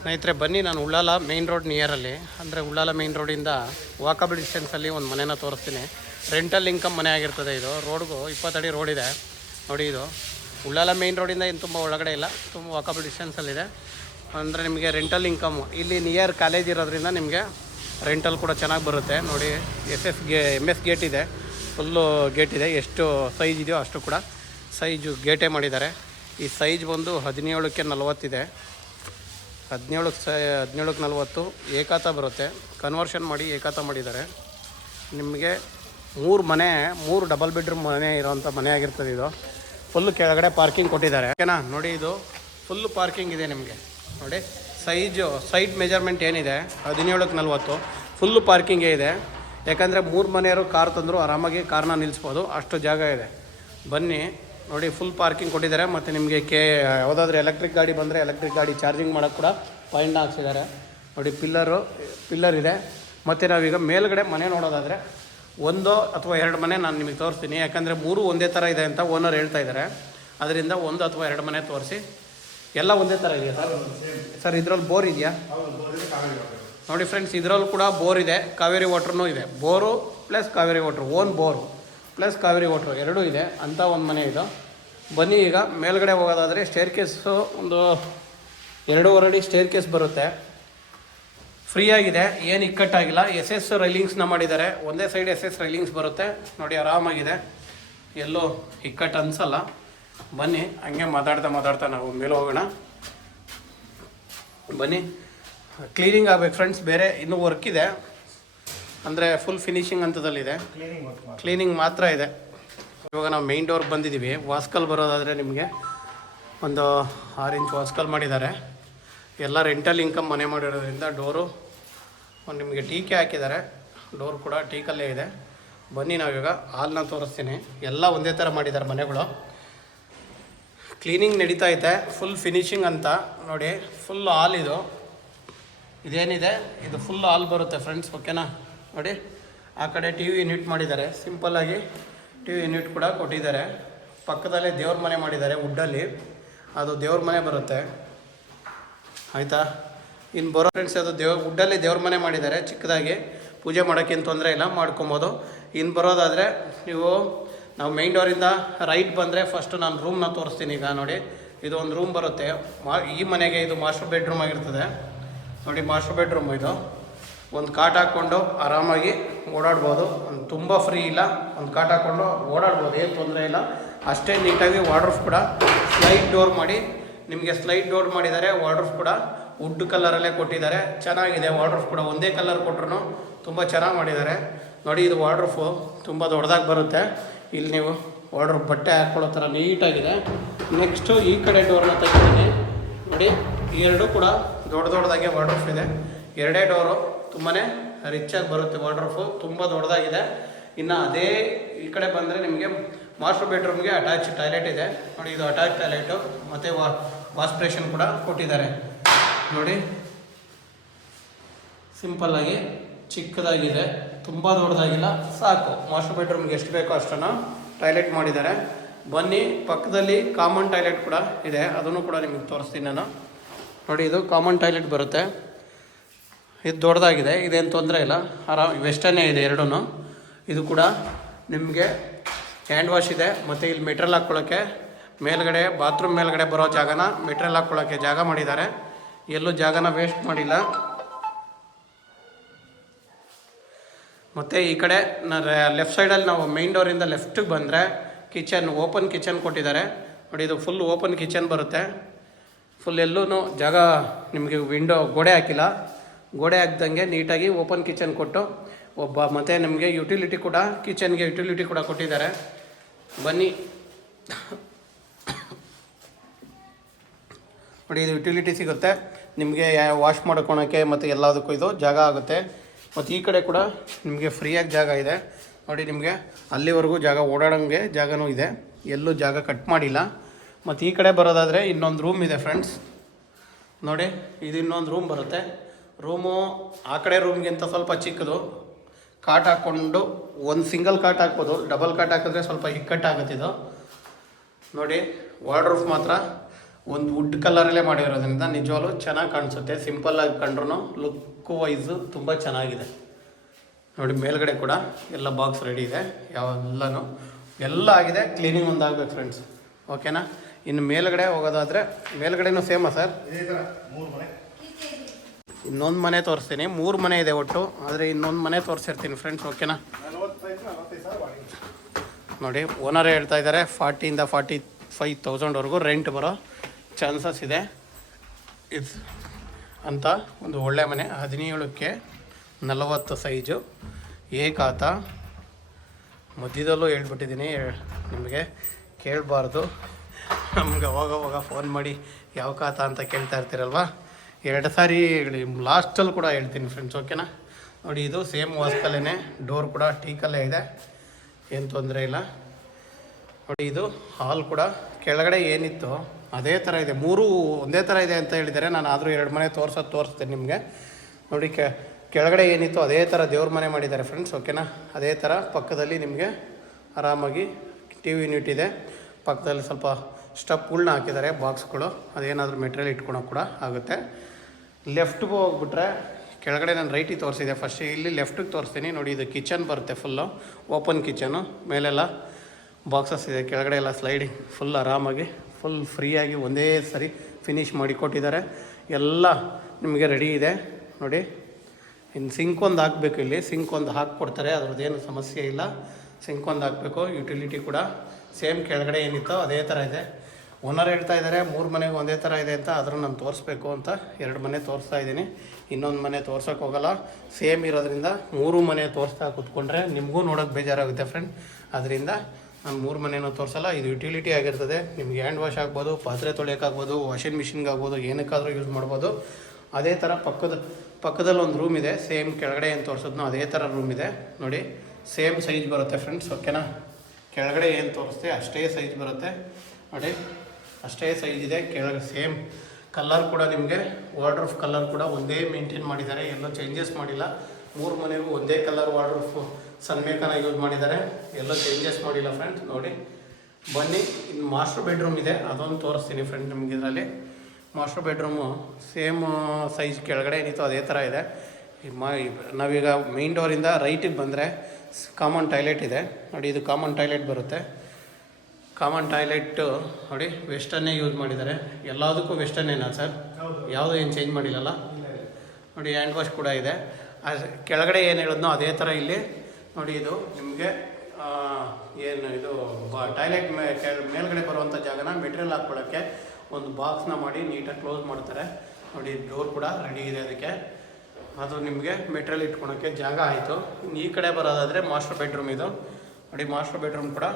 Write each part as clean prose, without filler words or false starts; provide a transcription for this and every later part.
ಸ್ನೇಹಿತರೆ ಬನ್ನಿ, ನಾನು ಉಳ್ಳಾಲ ಮೇನ್ ರೋಡ್ ನಿಯರಲ್ಲಿ, ಅಂದರೆ ಉಳ್ಳಾಲ ಮೇನ್ ರೋಡಿಂದ ವಾಕಬಲ್ ಡಿಸ್ಟೆನ್ಸಲ್ಲಿ ಒಂದು ಮನೇನ ತೋರಿಸ್ತೀನಿ. ರೆಂಟಲ್ ಇನ್ಕಮ್ ಮನೆ ಆಗಿರ್ತದೆ. ಇದು ರೋಡ್ಗೂ 20 ಅಡಿ ರೋಡ್ ಇದೆ ನೋಡಿ. ಇದು ಉಳ್ಳಾಲ ಮೇನ್ ರೋಡಿಂದ ಏನು ತುಂಬ ಒಳಗಡೆ ಇಲ್ಲ, ತುಂಬ ವಾಕಬಲ್ ಡಿಸ್ಟೆನ್ಸಲ್ಲಿದೆ. ಅಂದರೆ ನಿಮಗೆ ರೆಂಟಲ್ ಇನ್ಕಮ್ಮು ಇಲ್ಲಿ ನಿಯರ್ ಕಾಲೇಜ್ ಇರೋದ್ರಿಂದ ನಿಮಗೆ ರೆಂಟಲ್ ಕೂಡ ಚೆನ್ನಾಗಿ ಬರುತ್ತೆ ನೋಡಿ. MS ಗೇಟ್ ಇದೆ, ಫುಲ್ಲು ಗೇಟ್ ಇದೆ. ಎಷ್ಟು ಸೈಜ್ ಇದೆಯೋ ಅಷ್ಟು ಕೂಡ ಸೈಜು ಗೇಟೇ ಮಾಡಿದ್ದಾರೆ. ಈ ಸೈಜ್ ಬಂದು 17ಕ್ಕೆ 40 ಇದೆ. 17ಕ್ಕೆ 40 ಏಕಾತ ಬರುತ್ತೆ. ಕನ್ವರ್ಷನ್ ಮಾಡಿ ಏಕಾತ ಮಾಡಿದ್ದಾರೆ. ನಿಮಗೆ 3 ಡಬಲ್ ಬೆಡ್ರೂಮ್ ಮನೆ ಇರೋವಂಥ ಮನೆ ಆಗಿರ್ತದೆ. ಇದು ಫುಲ್ಲು ಕೆಳಗಡೆ ಪಾರ್ಕಿಂಗ್ ಕೊಟ್ಟಿದ್ದಾರೆ, ಓಕೆನಾ. ನೋಡಿ ಇದು ಫುಲ್ಲು ಪಾರ್ಕಿಂಗ್ ಇದೆ ನಿಮಗೆ ನೋಡಿ. ಸೈಡ್ ಮೆಜರ್ಮೆಂಟ್ ಏನಿದೆ 17ಕ್ಕೆ 40 ಫುಲ್ಲು ಪಾರ್ಕಿಂಗೇ ಇದೆ. ಯಾಕಂದರೆ 3 ಮನೆಯವರು ಕಾರ್ ತಂದರೂ ಆರಾಮಾಗಿ ಕಾರ್ನ ನಿಲ್ಲಿಸ್ಬೋದು, ಅಷ್ಟು ಜಾಗ ಇದೆ. ಬನ್ನಿ ನೋಡಿ, ಫುಲ್ ಪಾರ್ಕಿಂಗ್ ಕೊಟ್ಟಿದ್ದಾರೆ. ಮತ್ತು ನಿಮಗೆ ಯಾವುದಾದ್ರೂ ಎಲೆಕ್ಟ್ರಿಕ್ ಗಾಡಿ ಬಂದರೆ ಎಲೆಕ್ಟ್ರಿಕ್ ಗಾಡಿ ಚಾರ್ಜಿಂಗ್ ಮಾಡೋಕ್ಕೆ ಕೂಡ ಪಾಯಿಂಟ್ನ ಹಾಕ್ಸಿದ್ದಾರೆ ನೋಡಿ. ಪಿಲ್ಲರ್ ಇದೆ. ಮತ್ತು ನಾವೀಗ ಮೇಲ್ಗಡೆ ಮನೆ ನೋಡೋದಾದರೆ 1 ಅಥವಾ 2 ಮನೆ ನಾನು ನಿಮಗೆ ತೋರಿಸ್ತೀನಿ. ಯಾಕಂದರೆ 3 ಒಂದೇ ಥರ ಇದೆ ಅಂತ ಓನರ್ ಹೇಳ್ತಾ ಇದ್ದಾರೆ. ಅದರಿಂದ 1 ಅಥವಾ 2 ಮನೆ ತೋರಿಸಿ. ಎಲ್ಲ ಒಂದೇ ಥರ ಇದೆಯಾ ಸರ್? ಇದರಲ್ಲಿ ಬೋರ್ ಇದೆಯಾ ನೋಡಿ ಫ್ರೆಂಡ್ಸ್. ಇದರಲ್ಲೂ ಕೂಡ ಬೋರ್ ಇದೆ, ಕಾವೇರಿ ವಾಟ್ರೂ ಇದೆ. Bore plus Kaveri water, own bore plus Kaveri water ಎರಡೂ ಇದೆ ಅಂಥ ಒಂದು ಮನೆ ಇದು. ಬನ್ನಿ ಈಗ ಮೇಲ್ಗಡೆ ಹೋಗೋದಾದರೆ ಸ್ಟೇರ್ ಕೇಸು ಒಂದು 2.5 ಅಡಿ ಸ್ಟೇರ್ ಕೇಸ್ ಬರುತ್ತೆ. ಫ್ರೀಯಾಗಿದೆ, ಏನು ಇಕ್ಕಟ್ಟಾಗಿಲ್ಲ. SS ರೈಲಿಂಗ್ಸ್ನ ಮಾಡಿದ್ದಾರೆ. ಒಂದೇ ಸೈಡ್ SS ರೈಲಿಂಗ್ಸ್ ಬರುತ್ತೆ ನೋಡಿ. ಆರಾಮಾಗಿದೆ, ಎಲ್ಲೋ ಇಕ್ಕಟ್ಟು ಅನಿಸಲ್ಲ. ಬನ್ನಿ ಹಂಗೆ ಮಾತಾಡ್ತಾ ನಾವು ಮೇಲೆ ಹೋಗೋಣ. ಬನ್ನಿ, ಕ್ಲೀನಿಂಗ್ ಆಗಬೇಕು ಫ್ರೆಂಡ್ಸ್. ಬೇರೆ ಇನ್ನೂ ವರ್ಕ್ ಇದೆ, ಅಂದರೆ ಫುಲ್ ಫಿನಿಷಿಂಗ್ ಹಂತದಲ್ಲಿದೆ. ಕ್ಲೀನಿಂಗ್ ಮಾತ್ರ ಇದೆ. ಇವಾಗ ನಾವು ಮೈನ್ ಡೋರ್ಗೆ ಬಂದಿದ್ದೀವಿ. ವಾಸ್ಕಲ್ ಬರೋದಾದರೆ ನಿಮಗೆ ಒಂದು 6 ಇಂಚ್ ವಾಸ್ಕಲ್ ಮಾಡಿದ್ದಾರೆ. ಎಲ್ಲ ರೆಂಟಲ್ ಇನ್ಕಮ್ ಮನೆ ಮಾಡಿರೋದ್ರಿಂದ ಡೋರು ನಿಮಗೆ ಟೀಕೆ ಹಾಕಿದ್ದಾರೆ. ಡೋರ್ ಕೂಡ ಟೀಕಲ್ಲೇ ಇದೆ. ಬನ್ನಿ ನಾವೀಗ ಹಾಲ್ನ ತೋರಿಸ್ತೀನಿ. ಎಲ್ಲ ಒಂದೇ ಥರ ಮಾಡಿದ್ದಾರೆ ಮನೆಗಳು. ಕ್ಲೀನಿಂಗ್ ನಡೀತಾ ಐತೆ, ಫುಲ್ ಫಿನಿಷಿಂಗ್ ಅಂತ ನೋಡಿ. ಫುಲ್ ಹಾಲ್ ಇದೇನಿದೆ ಇದು ಫುಲ್ ಹಾಲ್ ಬರುತ್ತೆ ಫ್ರೆಂಡ್ಸ್, ಓಕೆನಾ. ನೋಡಿ ಆ ಕಡೆ TV ಯೂನಿಟ್ ಮಾಡಿದ್ದಾರೆ. ಸಿಂಪಲ್ಲಾಗಿ TV ಯೂನಿಟ್ ಕೂಡ ಕೊಟ್ಟಿದ್ದಾರೆ. ಪಕ್ಕದಲ್ಲೇ ದೇವ್ರ ಮನೆ ಮಾಡಿದ್ದಾರೆ ವುಡ್ಡಲ್ಲಿ, ಅದು ದೇವ್ರ ಮನೆ ಬರುತ್ತೆ ಆಯಿತಾ. ಇನ್ನು ಬರೋ ಫ್ರೆಂಡ್ಸ್, ಅದು ವುಡ್ಡಲ್ಲಿ ದೇವ್ರ ಮನೆ ಮಾಡಿದ್ದಾರೆ. ಚಿಕ್ಕದಾಗಿ ಪೂಜೆ ಮಾಡೋಕ್ಕೇನು ತೊಂದರೆ ಇಲ್ಲ, ಮಾಡ್ಕೊಬೋದು. ಇನ್ನು ಬರೋದಾದರೆ ನಾವು ಮೈನ್ ಡೋರಿಂದ ರೈಟ್ ಬಂದರೆ ಫಸ್ಟು ನಾನು ರೂಮ್ನ ತೋರಿಸ್ತೀನಿ. ಈಗ ನೋಡಿ, ಇದು ಒಂದು ರೂಮ್ ಬರುತ್ತೆ. ಈ ಮನೆಗೆ ಇದು ಮಾಸ್ಟರ್ ಬೆಡ್ರೂಮ್ ಆಗಿರ್ತದೆ ನೋಡಿ. ಮಾಸ್ಟರ್ ಬೆಡ್ರೂಮ್ ಇದು. ಒಂದು ಕಾಟ್ ಹಾಕ್ಕೊಂಡು ಆರಾಮಾಗಿ ಓಡಾಡ್ಬೋದು. ತುಂಬ ಫ್ರೀ ಇಲ್ಲ, ಒಂದು ಕಾಟ್ ಹಾಕ್ಕೊಂಡು ಓಡಾಡ್ಬೋದು, ಏನು ತೊಂದರೆ ಇಲ್ಲ. ಅಷ್ಟೇ ನೀಟಾಗಿ ವಾರ್ಡ್ರೋಬ್ ಕೂಡ ಸ್ಲೈಡ್ ಡೋರ್ ಮಾಡಿ ನಿಮಗೆ ಸ್ಲೈಡ್ ಡೋರ್ ಮಾಡಿದ್ದಾರೆ. ವಾರ್ಡ್ರೋಬ್ ಕೂಡ ವುಡ್ ಕಲರಲ್ಲೇ ಕೊಟ್ಟಿದ್ದಾರೆ. ಚೆನ್ನಾಗಿದೆ ವಾರ್ಡ್ರೋಬ್ ಕೂಡ. ಒಂದೇ ಕಲರ್ ಕೊಟ್ಟರು ತುಂಬ ಚೆನ್ನಾಗಿ ಮಾಡಿದ್ದಾರೆ ನೋಡಿ. ಇದು ವಾರ್ಡ್ರೋಬು ತುಂಬ ದೊಡ್ಡದಾಗಿ ಬರುತ್ತೆ. ಇಲ್ಲಿ ನೀವು ವಾರ್ಡ್ರೋಬ್ ಬಟ್ಟೆ ಹಾಕ್ಕೊಳ್ಳೋ ಥರ ನೀಟಾಗಿದೆ. ನೆಕ್ಸ್ಟು ಈ ಕಡೆ ಡೋರ್ನ ತೆಗಿತೀನಿ ನೋಡಿ. ಈ ಎರಡೂ ಕೂಡ ದೊಡ್ಡದಾಗೆ ವಾರ್ಡ್ರೋಬ್ ಇದೆ. ಎರಡೇ ಡೋರು ತುಂಬಾ ರಿಚಾಗಿ ಬರುತ್ತೆ. ವಾರ್ಡ್ರೋಬು ತುಂಬ ದೊಡ್ಡದಾಗಿದೆ. ಇನ್ನು ಅದೇ ಈ ಕಡೆ ಬಂದರೆ ನಿಮಗೆ ಮಾಸ್ಟರ್ ಬೆಡ್ರೂಮ್ಗೆ ಅಟ್ಯಾಚ್ ಟಾಯ್ಲೆಟ್ ಇದೆ ನೋಡಿ. ಇದು ಅಟ್ಯಾಚ್ ಟಾಯ್ಲೆಟು ಮತ್ತು ವಾಶ್ ಬೇಸಿನ್ ಕೂಡ ಕೊಟ್ಟಿದ್ದಾರೆ ನೋಡಿ. ಸಿಂಪಲ್ಲಾಗಿ ಚಿಕ್ಕದಾಗಿದೆ, ತುಂಬ ದೊಡ್ಡದಾಗಿಲ್ಲ, ಸಾಕು. ಮಾಸ್ಟರ್ ಬೆಡ್ರೂಮ್ಗೆ ಎಷ್ಟು ಬೇಕೋ ಅಷ್ಟನ್ನು ಟಾಯ್ಲೆಟ್ ಮಾಡಿದ್ದಾರೆ. ಬನ್ನಿ, ಪಕ್ಕದಲ್ಲಿ ಕಾಮನ್ ಟಾಯ್ಲೆಟ್ ಕೂಡ ಇದೆ, ಅದನ್ನು ಕೂಡ ನಿಮಗೆ ತೋರಿಸ್ತೀನಿ ನಾನು ನೋಡಿ. ಇದು ಕಾಮನ್ ಟಾಯ್ಲೆಟ್ ಬರುತ್ತೆ. ಇದು ದೊಡ್ಡದಾಗಿದೆ, ಇದೇನು ತೊಂದರೆ ಇಲ್ಲ, ವೆಸ್ಟರ್ನೇ ಇದೆ ಎರಡೂ. ಇದು ಕೂಡ ನಿಮಗೆ ಹ್ಯಾಂಡ್ ವಾಶ್ ಇದೆ. ಮತ್ತು ಇಲ್ಲಿ ಮೆಟ್ರಲ್ ಹಾಕ್ಕೊಳ್ಳೋಕ್ಕೆ ಮೇಲ್ಗಡೆ ಬಾತ್ರೂಮ್ ಮೇಲ್ಗಡೆ ಬರೋ ಜಾಗನ ಮೆಟ್ರಲ್ ಹಾಕ್ಕೊಳ್ಳೋಕ್ಕೆ ಜಾಗ ಮಾಡಿದ್ದಾರೆ. ಎಲ್ಲೂ ಜಾಗನ ವೇಸ್ಟ್ ಮಾಡಿಲ್ಲ. ಮತ್ತು ಈ ಕಡೆ ಲೆಫ್ಟ್ ಸೈಡಲ್ಲಿ ನಾವು ಮೈನ್ ಡೋರಿಂದ ಲೆಫ್ಟಿಗೆ ಬಂದರೆ ಓಪನ್ ಕಿಚನ್ ಕೊಟ್ಟಿದ್ದಾರೆ ನೋಡಿ. ಇದು ಫುಲ್ ಓಪನ್ ಕಿಚನ್ ಬರುತ್ತೆ. ಫುಲ್ ಎಲ್ಲೂ ಜಾಗ ನಿಮಗೆ ಗೋಡೆ ಹಾಕಿಲ್ಲ. ಗೋಡೆ ಹಾಕ್ದಂಗೆ ನೀಟಾಗಿ ಓಪನ್ ಕಿಚನ್ ಕೊಟ್ಟು ಮತ್ತು ನಿಮಗೆ ಯುಟಿಲಿಟಿ ಕೂಡ ಕಿಚನ್ಗೆ ಯುಟಿಲಿಟಿ ಕೂಡ ಕೊಟ್ಟಿದ್ದಾರೆ. ಬನ್ನಿ ನೋಡಿ, ಇದು ಯುಟಿಲಿಟಿ ಸಿಗುತ್ತೆ ನಿಮಗೆ. ವಾಶ್ ಮಾಡ್ಕೊಳಕ್ಕೆ ಮತ್ತು ಎಲ್ಲದಕ್ಕೂ ಇದು ಜಾಗ ಆಗುತ್ತೆ. ಮತ್ತು ಈ ಕಡೆ ಕೂಡ ನಿಮಗೆ ಫ್ರೀಯಾಗಿ ಜಾಗ ಇದೆ ನೋಡಿ. ನಿಮಗೆ ಅಲ್ಲಿವರೆಗೂ ಜಾಗ ಓಡಾಡೋಂಗೆ ಜಾಗನೂ ಇದೆ, ಎಲ್ಲೂ ಜಾಗ ಕಟ್ ಮಾಡಿಲ್ಲ. ಮತ್ತು ಈ ಕಡೆ ಬರೋದಾದರೆ ಇನ್ನೊಂದು ರೂಮ್ ಇದೆ ಫ್ರೆಂಡ್ಸ್ ನೋಡಿ. ಇದು ಇನ್ನೊಂದು ರೂಮ್ ಬರುತ್ತೆ. ರೂಮು ಆ ಕಡೆ ರೂಮ್ಗಿಂತ ಸ್ವಲ್ಪ ಚಿಕ್ಕದು. ಕಾಟ್ ಹಾಕ್ಕೊಂಡು ಒಂದು ಸಿಂಗಲ್ ಕಾಟ್ ಹಾಕ್ಬೋದು, ಡಬಲ್ ಕಾಟ್ ಹಾಕಿದ್ರೆ ಸ್ವಲ್ಪ ಇಕ್ಕಟ್ಟಾಗುತ್ತೆ ಇದು ನೋಡಿ. ವಾರ್ಡ್ರೋಬ್ ಮಾತ್ರ ಒಂದು ವುಡ್ ಕಲರಲ್ಲೇ ಮಾಡಿರೋದ್ರಿಂದ ನಿಜವಾಗ್ಲೂ ಚೆನ್ನಾಗಿ ಕಾಣಿಸುತ್ತೆ. ಸಿಂಪಲ್ಲಾಗಿ ಕಂಡ್ರೂ ಲುಕ್ ವೈಸು ತುಂಬ ಚೆನ್ನಾಗಿದೆ. ನೋಡಿ ಮೇಲ್ಗಡೆ ಕೂಡ ಎಲ್ಲ ಬಾಕ್ಸ್ ರೆಡಿ ಇದೆ, ಯಾವೆಲ್ಲನೂ ಎಲ್ಲ ಆಗಿದೆ. ಕ್ಲೀನಿಂಗ್ ಒಂದು ಆಗಬೇಕು ಫ್ರೆಂಡ್ಸ್, ಓಕೆನಾ. ಇನ್ನು ಮೇಲ್ಗಡೆ ಹೋಗೋದಾದರೆ ಮೇಲ್ಗಡೆನೂ ಸೇಮಾ ಸರ್? ಇನ್ನೊಂದು ಮನೆ ತೋರಿಸ್ತೀನಿ. 3 ಮನೆ ಇದೆ ಒಟ್ಟು, ಆದರೆ ಇನ್ನೊಂದು ಮನೆ ತೋರಿಸಿರ್ತೀನಿ ಫ್ರೆಂಡ್ಸ್, ಓಕೆನಾ. ನೋಡಿ ಓನರೇ ಹೇಳ್ತಾ ಇದ್ದಾರೆ 40,000 to 45,000ವರೆಗೂ ರೆಂಟ್ ಬರೋ ಚಾನ್ಸಸ್ ಇದೆ ಇದು ಅಂತ. ಒಂದು ಒಳ್ಳೆ ಮನೆ 17ಕ್ಕೆ 40 ಸೈಜು, ಏಕಾತ. ಮಧ್ಯದಲ್ಲೂ ಹೇಳ್ಬಿಟ್ಟಿದ್ದೀನಿ ನಿಮಗೆ, ಕೇಳಬಾರ್ದು. ನಮ್ಗೆ ಅವಾಗ ಫೋನ್ ಮಾಡಿ ಯಾವ ಕಾತ ಅಂತ ಕೇಳ್ತಾ ಇರ್ತೀರಲ್ವ, 2 ಸಾರಿ ಲಾಸ್ಟಲ್ಲಿ ಕೂಡ ಹೇಳ್ತೀನಿ ಫ್ರೆಂಡ್ಸ್, ಓಕೆನಾ. ನೋಡಿ ಇದು ಸೇಮ್ ವಾಸ್ಕಲ್ಲೇ, ಡೋರ್ ಕೂಡ ಟೀಕಲ್ಲೇ ಇದೆ, ಏನು ತೊಂದರೆ ಇಲ್ಲ. ನೋಡಿ ಇದು ಹಾಲ್ ಕೂಡ ಕೆಳಗಡೆ ಏನಿತ್ತು ಅದೇ ಥರ ಇದೆ, 3 ಒಂದೇ ಥರ ಇದೆ ಅಂತ ಹೇಳಿದ್ದಾರೆ. ನಾನು ಆದರೂ 2 ಮನೆ ತೋರಿಸ್ತೇನೆ ನಿಮಗೆ. ನೋಡಿ ಕೆಳಗಡೆ ಏನಿತ್ತು ಅದೇ ಥರ ದೇವ್ರ ಮನೆ ಮಾಡಿದ್ದಾರೆ ಫ್ರೆಂಡ್ಸ್, ಓಕೆನಾ. ಅದೇ ಥರ ಪಕ್ಕದಲ್ಲಿ ನಿಮಗೆ ಆರಾಮಾಗಿ ಟಿ ವಿ ಯೂನಿಟ್ ಇದೆ. ಪಕ್ಕದಲ್ಲಿ ಸ್ವಲ್ಪ ಸ್ಟಪ್ಗಳ್ನ ಹಾಕಿದ್ದಾರೆ, ಬಾಕ್ಸ್ಗಳು, ಅದೇನಾದರೂ ಮೆಟೀರಿಯಲ್ ಇಟ್ಕೊಳಕ್ಕೆ ಕೂಡ ಆಗುತ್ತೆ. ಲೆಫ್ಟ್ಗೆ ಹೋಗ್ಬಿಟ್ರೆ ಕೆಳಗಡೆ ನಾನು ರೈಟಿಗೆ ತೋರಿಸಿದೆ, ಫಸ್ಟ್ ಇಲ್ಲಿ ಲೆಫ್ಟಿಗೆ ತೋರಿಸ್ತೀನಿ. ನೋಡಿ ಇದು ಕಿಚನ್ ಬರುತ್ತೆ, ಫುಲ್ಲು ಓಪನ್ ಕಿಚನು, ಮೇಲೆಲ್ಲ ಬಾಕ್ಸಸ್ ಇದೆ, ಕೆಳಗಡೆ ಎಲ್ಲ ಸ್ಲೈಡಿಂಗ್, ಫುಲ್ ಆರಾಮಾಗಿ ಫುಲ್ ಫ್ರೀಯಾಗಿ ಒಂದೇ ಸರಿ ಫಿನಿಷ್ ಮಾಡಿ ಕೊಟ್ಟಿದ್ದಾರೆ. ಎಲ್ಲ ನಿಮಗೆ ರೆಡಿ ಇದೆ. ನೋಡಿ ಇನ್ನು ಸಿಂಕ್ ಒಂದು ಹಾಕಬೇಕು, ಇಲ್ಲಿ ಸಿಂಕ್ ಒಂದು ಹಾಕ್ಕೊಡ್ತಾರೆ, ಅದ್ರದ್ದೇನು ಸಮಸ್ಯೆ ಇಲ್ಲ. ಸಿಂಕ್ ಒಂದು ಹಾಕಬೇಕು. ಯುಟಿಲಿಟಿ ಕೂಡ ಸೇಮ್ ಕೆಳಗಡೆ ಏನಿತ್ತೋ ಅದೇ ಥರ ಇದೆ. ಓನರ್ ಹೇಳ್ತಾ ಇದ್ದಾರೆ 3 ಮನೆಗೆ ಒಂದೇ ಥರ ಇದೆ ಅಂತ, ಆದರೂ ನಾನು ತೋರಿಸ್ಬೇಕು ಅಂತ 2 ಮನೆ ತೋರಿಸ್ತಾ ಇದ್ದೀನಿ. ಇನ್ನೊಂದು ಮನೆ ತೋರ್ಸೋಕೆ ಹೋಗಲ್ಲ, ಸೇಮ್ ಇರೋದ್ರಿಂದ 3 ಮನೆ ತೋರಿಸ್ತಾ ಕೂತ್ಕೊಂಡ್ರೆ ನಿಮಗೂ ನೋಡೋಕೆ ಬೇಜಾರಾಗುತ್ತೆ ಫ್ರೆಂಡ್. ಅದರಿಂದ ನಾನು 3 ಮನೆಯೂ ತೋರಿಸಲ್ಲ. ಇದು ಯುಟಿಲಿಟಿ ಆಗಿರ್ತದೆ, ನಿಮಗೆ ಹ್ಯಾಂಡ್ ವಾಶ್ ಆಗ್ಬೋದು, ಪಾತ್ರೆ ತೊಳೆಯೋಕ್ಕಾಗ್ಬೋದು, ವಾಷಿಂಗ್ ಮಿಷಿನ್ಗೆ ಆಗ್ಬೋದು, ಏನಕ್ಕಾದರೂ ಯೂಸ್ ಮಾಡ್ಬೋದು. ಅದೇ ಥರ ಪಕ್ಕದಲ್ಲಿ ಒಂದು ರೂಮ್ ಇದೆ, ಸೇಮ್ ಕೆಳಗಡೆ ಏನು ತೋರಿಸಿದ್ನೋ ಅದೇ ಥರ ರೂಮ್ ಇದೆ. ನೋಡಿ ಸೇಮ್ ಸೈಜ್ ಬರುತ್ತೆ ಫ್ರೆಂಡ್ಸ್, ಓಕೆನಾ. ಕೆಳಗಡೆ ಏನು ತೋರಿಸ್ತೆ ಅಷ್ಟೇ ಸೈಜ್ ಬರುತ್ತೆ. ನೋಡಿ ಅಷ್ಟೇ ಸೈಜ್ ಇದೆ. ಕೆಳಗೆ ಸೇಮ್ ಕಲರ್ ಕೂಡ ನಿಮಗೆ ವಾರ್ಡ್ರೂಫ್ ಕಲರ್ ಕೂಡ ಒಂದೇ ಮೇಂಟೈನ್ ಮಾಡಿದ್ದಾರೆ, ಎಲ್ಲೋ ಚೇಂಜಸ್ ಮಾಡಿಲ್ಲ. 3 ಮನೆಗೂ ಒಂದೇ ಕಲರ್ ವಾರ್ಡ್ರೂಫು ಸನ್ಮೇಕನ ಯೂಸ್ ಮಾಡಿದ್ದಾರೆ, ಎಲ್ಲೋ ಚೇಂಜಸ್ ಮಾಡಿಲ್ಲ ಫ್ರೆಂಡ್ಸ್. ನೋಡಿ ಬನ್ನಿ, ಇನ್ನು ಮಾಸ್ಟರ್ ಬೆಡ್ರೂಮ್ ಇದೆ, ಅದೊಂದು ತೋರಿಸ್ತೀನಿ ಫ್ರೆಂಡ್ ನಿಮಗೆ. ಇದರಲ್ಲಿ ಮಾಸ್ಟರ್ ಬೆಡ್ರೂಮು ಸೇಮ್ ಸೈಜ್ ಕೆಳಗಡೆ ಏನಿತ್ತು ಅದೇ ಥರ ಇದೆ. ನಾವೀಗ ಮೇನ್ ಡೋರಿಂದ ರೈಟಿಗೆ ಬಂದರೆ ಕಾಮನ್ ಟಾಯ್ಲೆಟ್ ಇದೆ. ನೋಡಿ ಇದು ಕಾಮನ್ ಟಾಯ್ಲೆಟ್ ಬರುತ್ತೆ. ಕಾಮನ್ ಟಾಯ್ಲೆಟ್ಟು ನೋಡಿ ವೆಸ್ಟರ್ನೇ ಯೂಸ್ ಮಾಡಿದ್ದಾರೆ, ಎಲ್ಲದಕ್ಕೂ ವೆಸ್ಟರ್ನೇನಾ ಸರ್? ಯಾವುದೂ ಏನು ಚೇಂಜ್ ಮಾಡಿಲ್ಲಲ್ಲ. ನೋಡಿ ಹ್ಯಾಂಡ್ ವಾಶ್ ಕೂಡ ಇದೆ. ಕೆಳಗಡೆ ಏನು ಹೇಳಿದ್ನೋ ಅದೇ ಥರ ಇಲ್ಲಿ ನೋಡಿ. ಇದು ನಿಮಗೆ ಏನು ಇದು ಟಾಯ್ಲೆಟ್ ಮೇಲ್ಗಡೆ ಬರುವಂಥ ಜಾಗನ ಮೆಟೀರಿಯಲ್ ಹಾಕ್ಕೊಳ್ಳೋಕ್ಕೆ ಒಂದು ಬಾಕ್ಸ್ನ ಮಾಡಿ ನೀಟಾಗಿ ಕ್ಲೋಸ್ ಮಾಡ್ತಾರೆ. ನೋಡಿ ಡೋರ್ ಕೂಡ ರೆಡಿ ಇದೆ ಅದಕ್ಕೆ, ಅದು ನಿಮಗೆ ಮೆಟೀರಿಯಲ್ ಇಟ್ಕೊಳೋಕ್ಕೆ ಜಾಗ ಆಯಿತು. ಈ ಕಡೆ ಬರೋದಾದರೆ ಮಾಸ್ಟರ್ ಬೆಡ್ರೂಮ್ ಇದು. ನೋಡಿ ಮಾಸ್ಟರ್ ಬೆಡ್ರೂಮ್ ಕೂಡ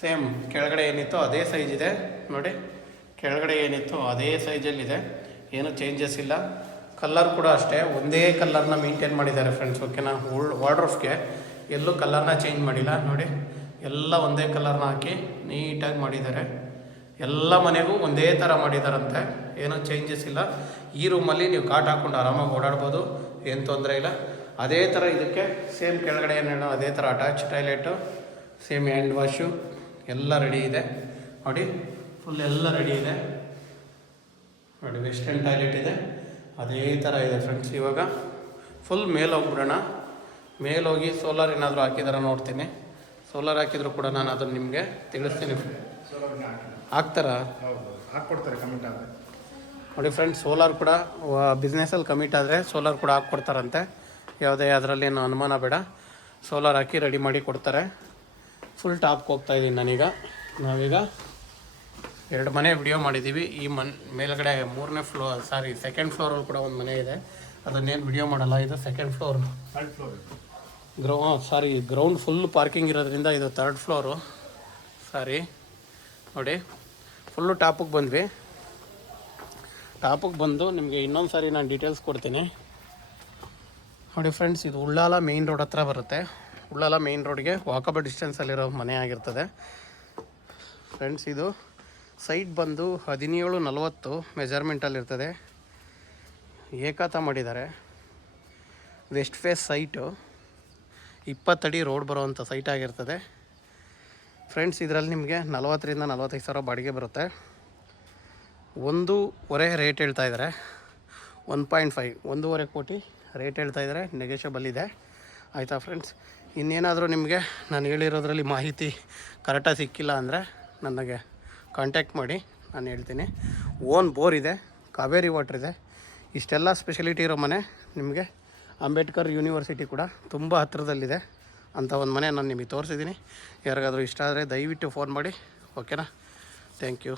ಸೇಮ್ ಕೆಳಗಡೆ ಏನಿತ್ತು ಅದೇ ಸೈಜ್ ಇದೆ. ನೋಡಿ ಕೆಳಗಡೆ ಏನಿತ್ತು ಅದೇ ಸೈಜಲ್ಲಿದೆ, ಏನೂ ಚೇಂಜಸ್ ಇಲ್ಲ. ಕಲರ್ ಕೂಡ ಅಷ್ಟೇ ಒಂದೇ ಕಲರ್ನ ಮೇಂಟೈನ್ ಮಾಡಿದ್ದಾರೆ ಫ್ರೆಂಡ್ಸ್, ಓಕೆನಾ. ವಾರ್ಡ್ರೋಫ್ಗೆ ಎಲ್ಲೂ ಕಲರ್ನ ಚೇಂಜ್ ಮಾಡಿಲ್ಲ. ನೋಡಿ ಎಲ್ಲ ಒಂದೇ ಕಲರ್ನ ಹಾಕಿ ನೀಟಾಗಿ ಮಾಡಿದ್ದಾರೆ. ಎಲ್ಲ ಮನೆಗೂ ಒಂದೇ ಥರ ಮಾಡಿದಾರಂತೆ, ಏನೂ ಚೇಂಜಸ್ ಇಲ್ಲ. ಈ ರೂಮಲ್ಲಿ ನೀವು ಕಾಟ್ ಹಾಕ್ಕೊಂಡು ಆರಾಮಾಗಿ ಓಡಾಡ್ಬೋದು, ಏನು ತೊಂದರೆ ಇಲ್ಲ. ಅದೇ ಥರ ಇದಕ್ಕೆ ಸೇಮ್ ಕೆಳಗಡೆ ಏನು ಹೇಳೋ ಅದೇ ಥರ attach toilet, same hand wash ಎಲ್ಲ ರೆಡಿ ಇದೆ. ನೋಡಿ ಫುಲ್ ಎಲ್ಲ ರೆಡಿ ಇದೆ. ನೋಡಿ ವೆಸ್ಟರ್ನ್ ಟಾಯ್ಲೆಟ್ ಇದೆ, ಅದೇ ಥರ ಇದೆ ಫ್ರೆಂಡ್ಸ್. ಇವಾಗ ಫುಲ್ ಮೇಲೆ ಹೋಗ್ಬಿಡೋಣ. ಮೇಲೋಗಿ ಸೋಲಾರ್ ಏನಾದರೂ ಹಾಕಿದಾರ ನೋಡ್ತೀನಿ. ಸೋಲಾರ್ ಹಾಕಿದ್ರು ಕೂಡ ನಾನು ಅದನ್ನು ನಿಮಗೆ ತಿಳಿಸ್ತೀನಿ. ಹಾಕ್ತಾರಾ? ಹಾಕ್ಕೊಡ್ತಾರೆ ಕಮಿಟ್ ಆದರೆ. ನೋಡಿ ಫ್ರೆಂಡ್ಸ್, ಸೋಲಾರ್ ಕೂಡ ಬಿಸ್ನೆಸ್ಸಲ್ಲಿ ಕಮಿಟ್ ಆದರೆ ಸೋಲಾರ್ ಕೂಡ ಹಾಕ್ಕೊಡ್ತಾರಂತೆ. ಯಾವುದೇ ಅದರಲ್ಲಿ ಏನು ಅನುಮಾನ ಬೇಡ, ಸೋಲಾರ್ ಹಾಕಿ ರೆಡಿ ಮಾಡಿ ಕೊಡ್ತಾರೆ. ಫುಲ್ ಟಾಪ್ಗೆ ಹೋಗ್ತಾಯಿದ್ದೀನಿ ನಾನೀಗ. ನಾವೀಗ 2 ಮನೆ ವಿಡಿಯೋ ಮಾಡಿದ್ದೀವಿ. ಈ ಮೇಲ್ಗಡೆ 3ನೇ ಫ್ಲೋರ್, ಸಾರಿ 2nd ಫ್ಲೋರಲ್ಲಿ ಕೂಡ ಒಂದು ಮನೆ ಇದೆ, ಅದನ್ನೇನು ವಿಡಿಯೋ ಮಾಡಲ್ಲ. ಇದು 2nd floor, ground full parking ಇರೋದ್ರಿಂದ ಇದು 3rd ಫ್ಲೋರು. ಸಾರಿ ನೋಡಿ ಫುಲ್ಲು ಟಾಪಿಗೆ ಬಂದ್ವಿ. ಟಾಪಿಗೆ ಬಂದು ನಿಮಗೆ ಇನ್ನೊಂದು ಸಾರಿ ನಾನು ಡೀಟೇಲ್ಸ್ ಕೊಡ್ತೀನಿ. ನೋಡಿ ಫ್ರೆಂಡ್ಸ್, ಇದು ಉಳ್ಳಾಲ ಮೇಯ್ನ್ ರೋಡ್ ಹತ್ರ ಬರುತ್ತೆ. ಉಳ್ಳಾಲ ಮೇಯ್ನ್ ರೋಡ್ಗೆ ವಾಕಬಲ್ ಡಿಸ್ಟೆನ್ಸಲ್ಲಿರೋ ಮನೆ ಆಗಿರ್ತದೆ ಫ್ರೆಂಡ್ಸ್. ಇದು ಸೈಟ್ ಬಂದು 1740 ಮೆಜರ್ಮೆಂಟಲ್ಲಿರ್ತದೆ. ಏಕಾತ ಮಾಡಿದ್ದಾರೆ. ವೆಸ್ಟ್ ಫೇಸ್ ಸೈಟು, 20 ಅಡಿ ರೋಡ್ ಬರೋವಂಥ ಸೈಟ್ ಆಗಿರ್ತದೆ ಫ್ರೆಂಡ್ಸ್. ಇದರಲ್ಲಿ ನಿಮಗೆ 40,000 to 45,000 ಬಾಡಿಗೆ ಬರುತ್ತೆ. 1.5 ರೇಟ್ ಹೇಳ್ತಾ ಇದ್ದಾರೆ. 1.5 1.5 ಕೋಟಿ ರೇಟ್ ಹೇಳ್ತಾ ಇದ್ದಾರೆ. ನೆಗೆಷಬಲ್ ಇದೆ ಆಯಿತಾ ಫ್ರೆಂಡ್ಸ್. ಇನ್ನೇನಾದರೂ ನಿಮಗೆ ನಾನು ಹೇಳಿರೋದ್ರಲ್ಲಿ ಮಾಹಿತಿ ಕರೆಕ್ಟಾಗಿ ಸಿಕ್ಕಿಲ್ಲ ಅಂದರೆ ನನಗೆ ಕಾಂಟ್ಯಾಕ್ಟ್ ಮಾಡಿ, ನಾನು ಹೇಳ್ತೀನಿ. ಓನ್ ಬೋರ್ ಇದೆ, ಕಾವೇರಿ ವಾಟ್ರ್ ಇದೆ. ಇಷ್ಟೆಲ್ಲ ಸ್ಪೆಷಲಿಟಿ ಇರೋ ಮನೆ ನಿಮಗೆ ಅಂಬೇಡ್ಕರ್ ಯೂನಿವರ್ಸಿಟಿ ಕೂಡ ತುಂಬ ಹತ್ತಿರದಲ್ಲಿದೆ ಅಂಥ ಒಂದು ಮನೆ ನಾನು ನಿಮಗೆ ತೋರಿಸಿದ್ದೀನಿ. ಯಾರಿಗಾದರೂ ಇಷ್ಟ ಆದರೆ ದಯವಿಟ್ಟು ಫೋನ್ ಮಾಡಿ, ಓಕೆನಾ? Thank you.